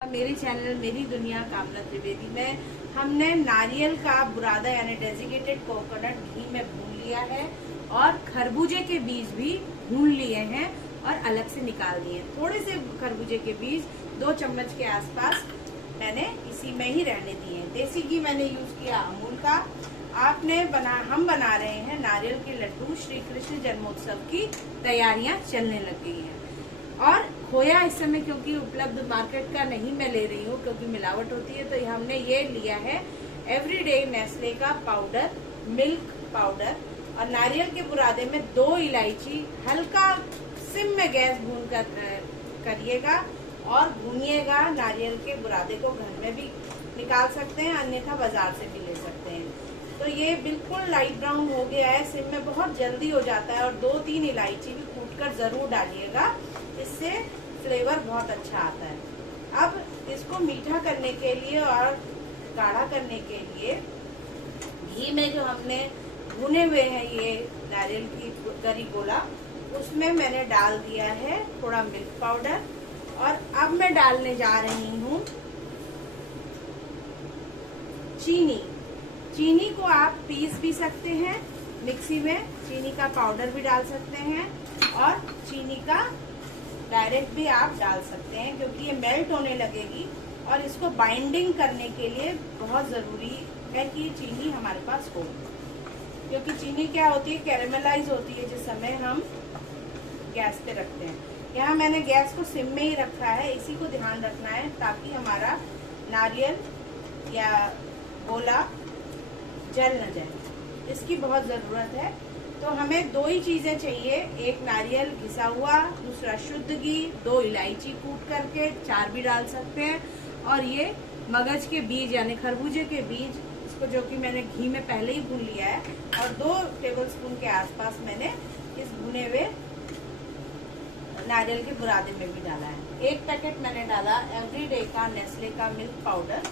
मेरे चैनल मेरी दुनिया कामना त्रिवेदी में हमने नारियल का बुरादा यानी डेजिकेटेड कोकोनट घी में भून लिया है और खरबूजे के बीज भी भून लिए हैं और अलग से निकाल दिए। थोड़े से खरबूजे के बीज 2 चम्मच के आसपास मैंने इसी में ही रहने दिए हैं। देसी घी मैंने यूज किया अमूल का। हम बना रहे हैं नारियल के लड्डू। श्री कृष्ण जन्मोत्सव की तैयारियां चलने लग गई हैं और खोया इस समय क्योंकि उपलब्ध मार्केट का नहीं मैं ले रही हूँ क्योंकि मिलावट होती है, तो हमने ये लिया है एवरीडे नेस्ले का पाउडर, मिल्क पाउडर। और नारियल के बुरादे में 2 इलायची हल्का सिम में गैस भून कर करिएगा और भूनिएगा। नारियल के बुरादे को घर में भी निकाल सकते हैं, अन्यथा बाजार से भी ले सकते हैं। तो ये बिल्कुल लाइट ब्राउन हो गया है, सिम में बहुत जल्दी हो जाता है। और 2-3 इलायची भी कूट कर जरूर डालिएगा, इससे फ्लेवर बहुत अच्छा आता है। अब इसको मीठा करने के लिए और गाढ़ा करने के लिए घी में जो हमने भुने हुए हैं ये नारियल की गरी गोला, उसमें मैंने डाल दिया है थोड़ा मिल्क पाउडर। और अब मैं डालने जा रही हूँ चीनी। चीनी को आप पीस भी सकते हैं मिक्सी में, चीनी का पाउडर भी डाल सकते हैं और चीनी का डायरेक्ट भी आप डाल सकते हैं क्योंकि ये मेल्ट होने लगेगी। और इसको बाइंडिंग करने के लिए बहुत जरूरी है कि चीनी हमारे पास हो, क्योंकि चीनी क्या होती है, कैरेमलाइज होती है जिस समय हम गैस पे रखते हैं। यहाँ मैंने गैस को सिम में ही रखा है, इसी को ध्यान रखना है ताकि हमारा नारियल या गोला जल न जाए। इसकी बहुत जरूरत है। तो हमें 2 ही चीजें चाहिए, एक नारियल घिसा हुआ, दूसरा शुद्ध घी, 2 इलायची कूट करके, 4 भी डाल सकते हैं। और ये मगज के बीज यानी खरबूजे के बीज, इसको जो कि मैंने घी में पहले ही भून लिया है। और 2 टेबलस्पून के आसपास मैंने इस भुने हुए नारियल के बुरादे में भी डाला है। 1 पैकेट मैंने डाला एवरीडे का नेस्ले का मिल्क पाउडर।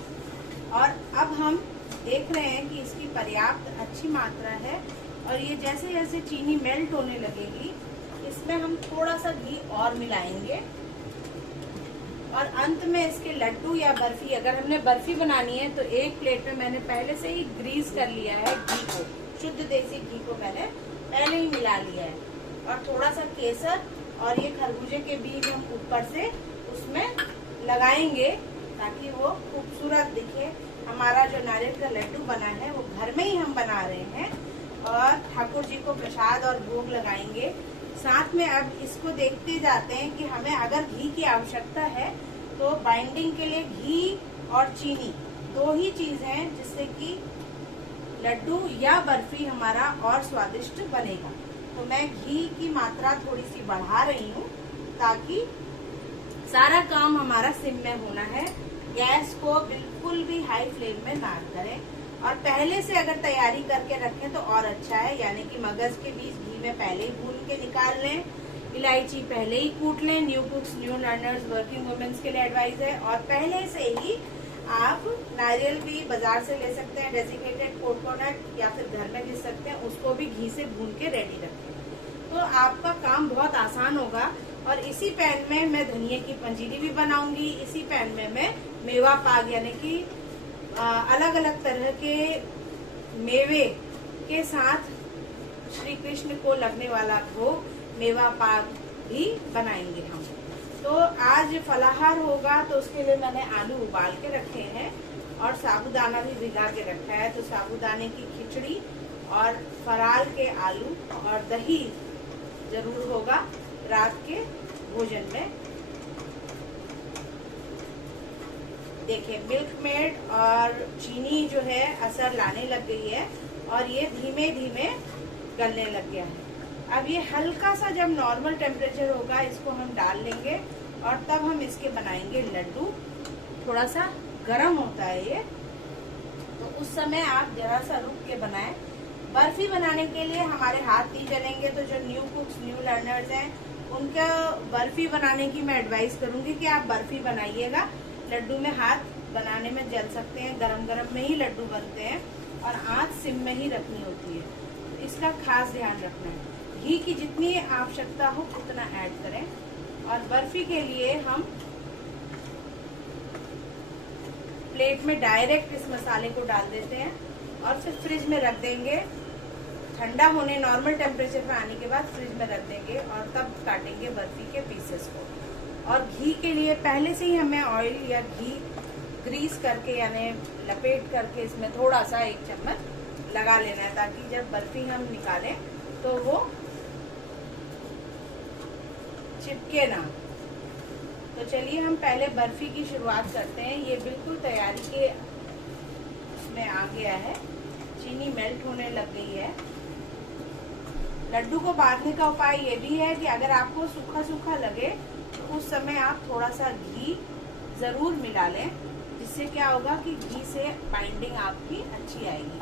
और अब हम देख रहे हैं कि इसकी पर्याप्त अच्छी मात्रा है। और ये जैसे जैसे चीनी मेल्ट होने लगेगी, इसमें हम थोड़ा सा घी और मिलाएंगे। और अंत में इसके लड्डू या बर्फी, अगर हमने बर्फी बनानी है तो 1 प्लेट में मैंने पहले से ही ग्रीस कर लिया है घी को, शुद्ध देसी घी को मैंने पहले ही मिला लिया है। और थोड़ा सा केसर और ये खरबूजे के बीज हम ऊपर से उसमें लगाएंगे ताकि वो खूबसूरत दिखे। हमारा जो नारियल का लड्डू बना है वो घर में ही हम बना रहे हैं और ठाकुर जी को प्रसाद और भोग लगाएंगे। साथ में अब इसको देखते जाते हैं कि हमें अगर घी की आवश्यकता है तो बाइंडिंग के लिए घी और चीनी 2 ही चीज हैं जिससे कि लड्डू या बर्फी हमारा और स्वादिष्ट बनेगा। तो मैं घी की मात्रा थोड़ी सी बढ़ा रही हूँ ताकि सारा काम हमारा सिम में होना है। गैस को बिल्कुल भी हाई फ्लेम में ना करें। और पहले से अगर तैयारी करके रखें तो और अच्छा है, यानी कि मगज के बीज घी में पहले ही भून के निकाल लें, इलायची पहले ही कूट लें। New cooks, new learners, working womens के लिए एडवाइस है। और पहले से ही आप नारियल भी बाजार से ले सकते हैं, डेजिकेटेड कोकोनट, या फिर घर में घिस सकते हैं, उसको भी घी से भून के रेडी रखें। तो आपका काम बहुत आसान होगा। और इसी पैन में मैं धनिया की पंजीरी भी बनाऊंगी। इसी पैन में मैं मेवा पाक यानी कि अलग अलग तरह के मेवे के साथ श्री कृष्ण को लगने वाला भोग मेवा पाक भी बनाएंगे हम। तो आज फलाहार होगा तो उसके लिए मैंने आलू उबाल के रखे हैं और साबूदाना भी भिगा के रखा है। तो साबूदाने की खिचड़ी और फराल के आलू और दही जरूर होगा रात के भोजन में। देखिए मिल्क मेड और चीनी जो है असर लाने लग गई है और ये धीमे धीमे गलने लग गया है। अब ये हल्का सा जब नॉर्मल टेम्परेचर होगा इसको हम डाल लेंगे और तब हम इसके बनाएंगे लड्डू। थोड़ा सा गर्म होता है ये, तो उस समय आप जरा सा रुक के बनाएं। बर्फी बनाने के लिए हमारे हाथ नहीं जलेंगे, तो जो न्यू कुक्स, न्यू लर्नर्स हैं उनका बर्फी बनाने की मैं एडवाइस करूंगी कि आप बर्फी बनाइएगा। लड्डू में हाथ बनाने में जल सकते हैं, गरम गरम में ही लड्डू बनते हैं और आंच सिम में ही रखनी होती है, तो इसका खास ध्यान रखना है। घी की जितनी आवश्यकता हो उतना ऐड करें। और बर्फी के लिए हम प्लेट में डायरेक्ट इस मसाले को डाल देते हैं और फिर फ्रिज में रख देंगे। ठंडा होने नॉर्मल टेम्परेचर पे आने के बाद फ्रिज में रख देंगे और तब काटेंगे बर्फी के पीसेस को। और घी के लिए पहले से ही हमें ऑयल या घी ग्रीस करके यानी लपेट करके इसमें थोड़ा सा 1 चम्मच लगा लेना है, ताकि जब बर्फी हम निकालें तो वो चिपके ना। तो चलिए हम पहले बर्फी की शुरुआत करते हैं। ये बिल्कुल तैयारी के इसमें आ गया है, चीनी मेल्ट होने लग गई है। लड्डू को बांधने का उपाय ये भी है कि अगर आपको सूखा सूखा लगे तो उस समय आप थोड़ा सा घी जरूर मिला लें, जिससे क्या होगा कि घी से बाइंडिंग आपकी अच्छी आएगी।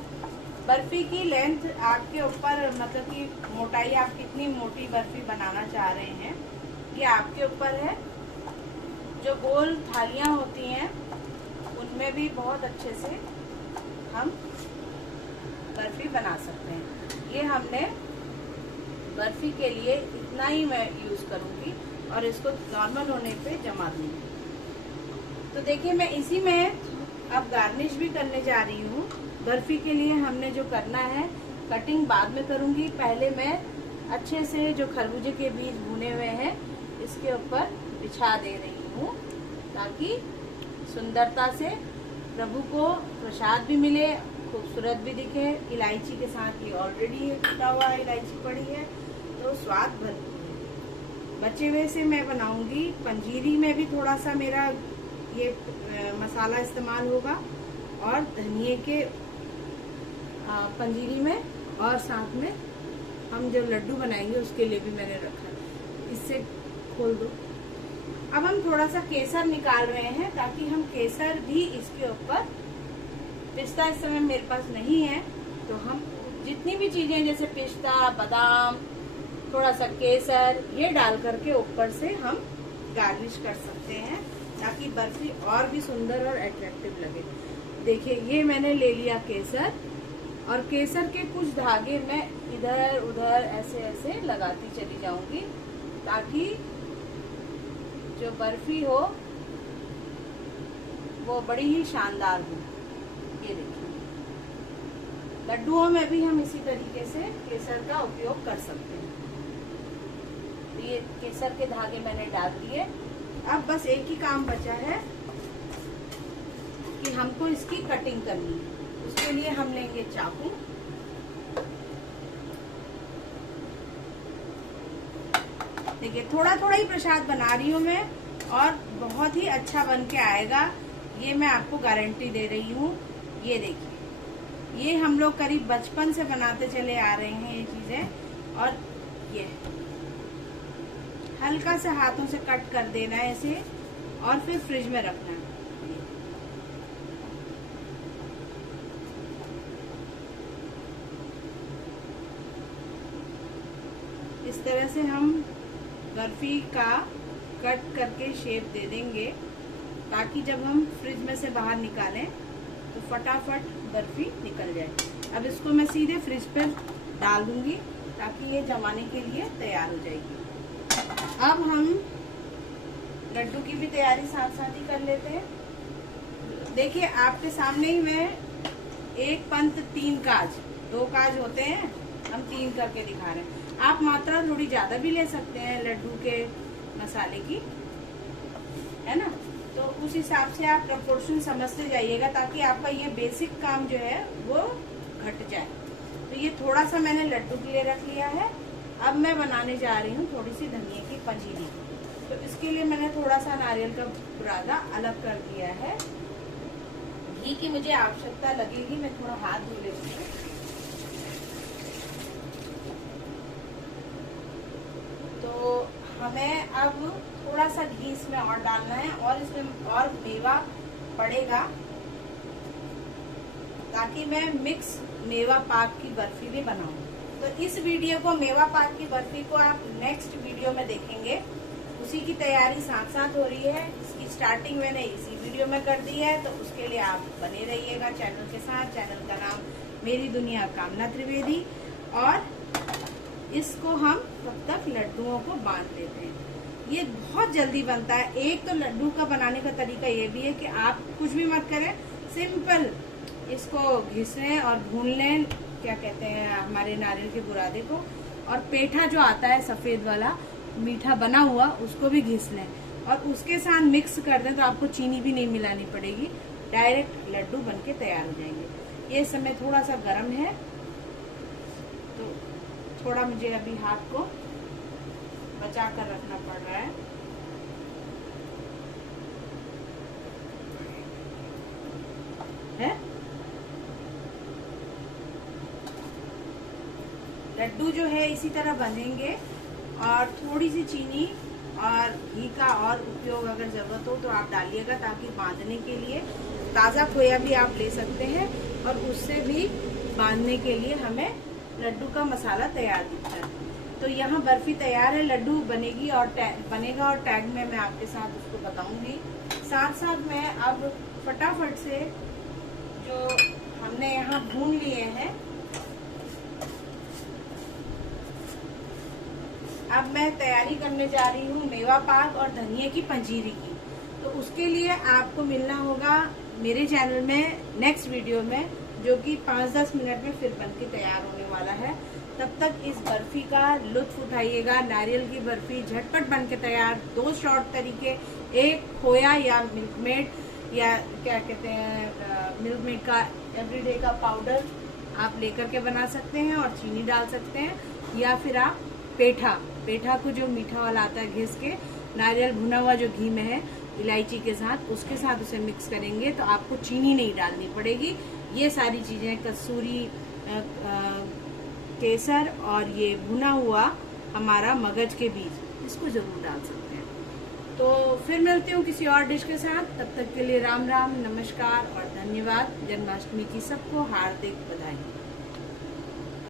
बर्फी की लेंथ आपके ऊपर, मतलब कि मोटाई आप कितनी मोटी बर्फी बनाना चाह रहे हैं ये आपके ऊपर है। जो गोल थालियां होती हैं उनमें भी बहुत अच्छे से हम बर्फी बना सकते हैं। ये हमने बर्फी के लिए इतना ही मैं यूज करूंगी और इसको नॉर्मल होने पे जमा दूंगी। तो देखिए मैं इसी में अब गार्निश भी करने जा रही हूँ। बर्फी के लिए हमने जो करना है, कटिंग बाद में करूंगी। पहले मैं अच्छे से जो खरबूजे के बीज भुने हुए हैं इसके ऊपर बिछा दे रही हूँ, ताकि सुंदरता से प्रभु को प्रसाद भी मिले, खूबसूरत भी दिखे। इलायची के साथ ये ऑलरेडी कटा हुआ इलायची पड़ी है तो स्वाद भरपूर है। बचे हुए से मैं बनाऊंगी। पंजीरी में भी थोड़ा सा मेरा ये मसाला इस्तेमाल होगा और धनिए के पंजीरी में, और साथ में हम जो लड्डू बनाएंगे उसके लिए भी मैंने रखा है। इससे खोल दो। अब हम थोड़ा सा केसर निकाल रहे हैं, ताकि हम केसर भी इसके ऊपर, पिस्ता इस समय मेरे पास नहीं है तो हम जितनी भी चीजें जैसे पिस्ता, बादाम, थोड़ा सा केसर ये डाल करके ऊपर से हम गार्निश कर सकते हैं, ताकि बर्फी और भी सुंदर और अट्रैक्टिव लगे। देखिए ये मैंने ले लिया केसर, और केसर के कुछ धागे मैं इधर उधर ऐसे ऐसे लगाती चली जाऊंगी, ताकि जो बर्फी हो वो बड़ी ही शानदार हो। ये देखिए लड्डुओं में भी हम इसी तरीके से केसर का उपयोग कर सकते हैं। तो ये केसर के धागे मैंने डाल दिए। अब बस एक ही काम बचा है कि हमको इसकी कटिंग करनी है। उसके लिए हम लेंगे चाकू, देखिए थोड़ा थोड़ा ही प्रसाद बना रही हूँ मैं, और बहुत ही अच्छा बन के आएगा, ये मैं आपको गारंटी दे रही हूँ। ये देखिए ये हम लोग करीब बचपन से बनाते चले आ रहे हैं ये चीजें। और ये हल्का से हाथों से कट कर देना है इसे, और फिर फ्रिज में रखना है। इस तरह से हम बर्फी का कट करके शेप दे देंगे, ताकि जब हम फ्रिज में से बाहर निकालें तो फटाफट बर्फी निकल जाए। अब इसको मैं सीधे फ्रिज पर डाल दूंगी, ताकि ये जमाने के लिए तैयार हो जाएगी। अब हम लड्डू की भी तैयारी साथ साथ ही कर लेते हैं। देखिए आपके सामने ही मैं 1 पंत 3 काज, 2 काज होते हैं, हम 3 करके दिखा रहे हैं। आप मात्रा थोड़ी ज्यादा भी ले सकते हैं लड्डू के मसाले की, है ना। तो उस हिसाब से आप प्रपोर्शन समझते जाइएगा, ताकि आपका ये बेसिक काम जो है वो घट जाए। तो ये थोड़ा सा मैंने लड्डू के लिए रख लिया है। अब मैं बनाने जा रही हूँ थोड़ी सी धनिए की पंजीरी। तो इसके लिए मैंने थोड़ा सा नारियल का बुरादा अलग कर दिया है। घी की मुझे आवश्यकता लगेगी, मैं थोड़ा हाथ धो लेती हूँ। तो हमें अब थोड़ा सा घी इसमें और डालना है, और इसमें और मेवा पड़ेगा, ताकि मैं मिक्स मेवा पाक की बर्फी भी बनाऊं। तो इस वीडियो को, मेवा पाक की बर्फी को आप नेक्स्ट वीडियो में देखेंगे। उसी की तैयारी साथ साथ हो रही है। इसकी स्टार्टिंग मैंने इसी वीडियो में कर दी है, तो उसके लिए आप बने रहिएगा चैनल के साथ। चैनल का नाम मेरी दुनिया कामना त्रिवेदी। और इसको हम तब तक लड्डुओं को बांध देते हैं। ये बहुत जल्दी बनता है। एक तो लड्डू का बनाने का तरीका ये भी है कि आप कुछ भी मत करें, सिंपल इसको घिस लें और भून लें, क्या कहते हैं, हमारे नारियल के बुरादे को। और पेठा जो आता है सफेद वाला मीठा बना हुआ, उसको भी घिस लें और उसके साथ मिक्स कर दें, तो आपको चीनी भी नहीं मिलानी पड़ेगी, डायरेक्ट लड्डू बनके तैयार हो जाएंगे। ये समय थोड़ा सा गर्म है, तो थोड़ा मुझे अभी हाथ को बचा कर रखना पड़ रहा है। लड्डू जो है इसी तरह बनेंगे। और थोड़ी सी चीनी और घी का और उपयोग अगर जरूरत हो तो आप डालिएगा, ताकि बांधने के लिए ताज़ा खोया भी आप ले सकते हैं और उससे भी बांधने के लिए हमें लड्डू का मसाला तैयार दिखता है। तो यहाँ बर्फी तैयार है, लड्डू बनेगी और बनेगा और टैग में मैं आपके साथ उसको बताऊंगी। साथ साथ मैं अब फटाफट से जो हमने यहाँ भून लिए हैं, अब मैं तैयारी करने जा रही हूँ मेवा पाक और धनिया की पंजीरी की। तो उसके लिए आपको मिलना होगा मेरे चैनल में नेक्स्ट वीडियो में, जो कि 5-10 मिनट में फिर बनके तैयार होने वाला है। तब तक इस बर्फी का लुत्फ उठाइएगा। नारियल की बर्फी झटपट बनके तैयार, 2 शॉर्ट तरीके, एक खोया या मिल्कमेड या क्या कहते हैं मिल्कमेड का एवरीडे का पाउडर आप लेकर के बना सकते हैं और चीनी डाल सकते हैं, या फिर आप पेठा को जो मीठा वाला आता है घिस के, नारियल भुना हुआ जो घी में है इलायची के साथ, उसके साथ उसे मिक्स करेंगे तो आपको चीनी नहीं डालनी पड़ेगी। ये सारी चीजें, कसूरी केसर और ये भुना हुआ हमारा मगज के बीज, इसको जरूर डाल सकते हैं। तो फिर मिलती हूँ किसी और डिश के साथ, तब तक के लिए राम राम, नमस्कार और धन्यवाद। जन्माष्टमी की सबको हार्दिक बधाई।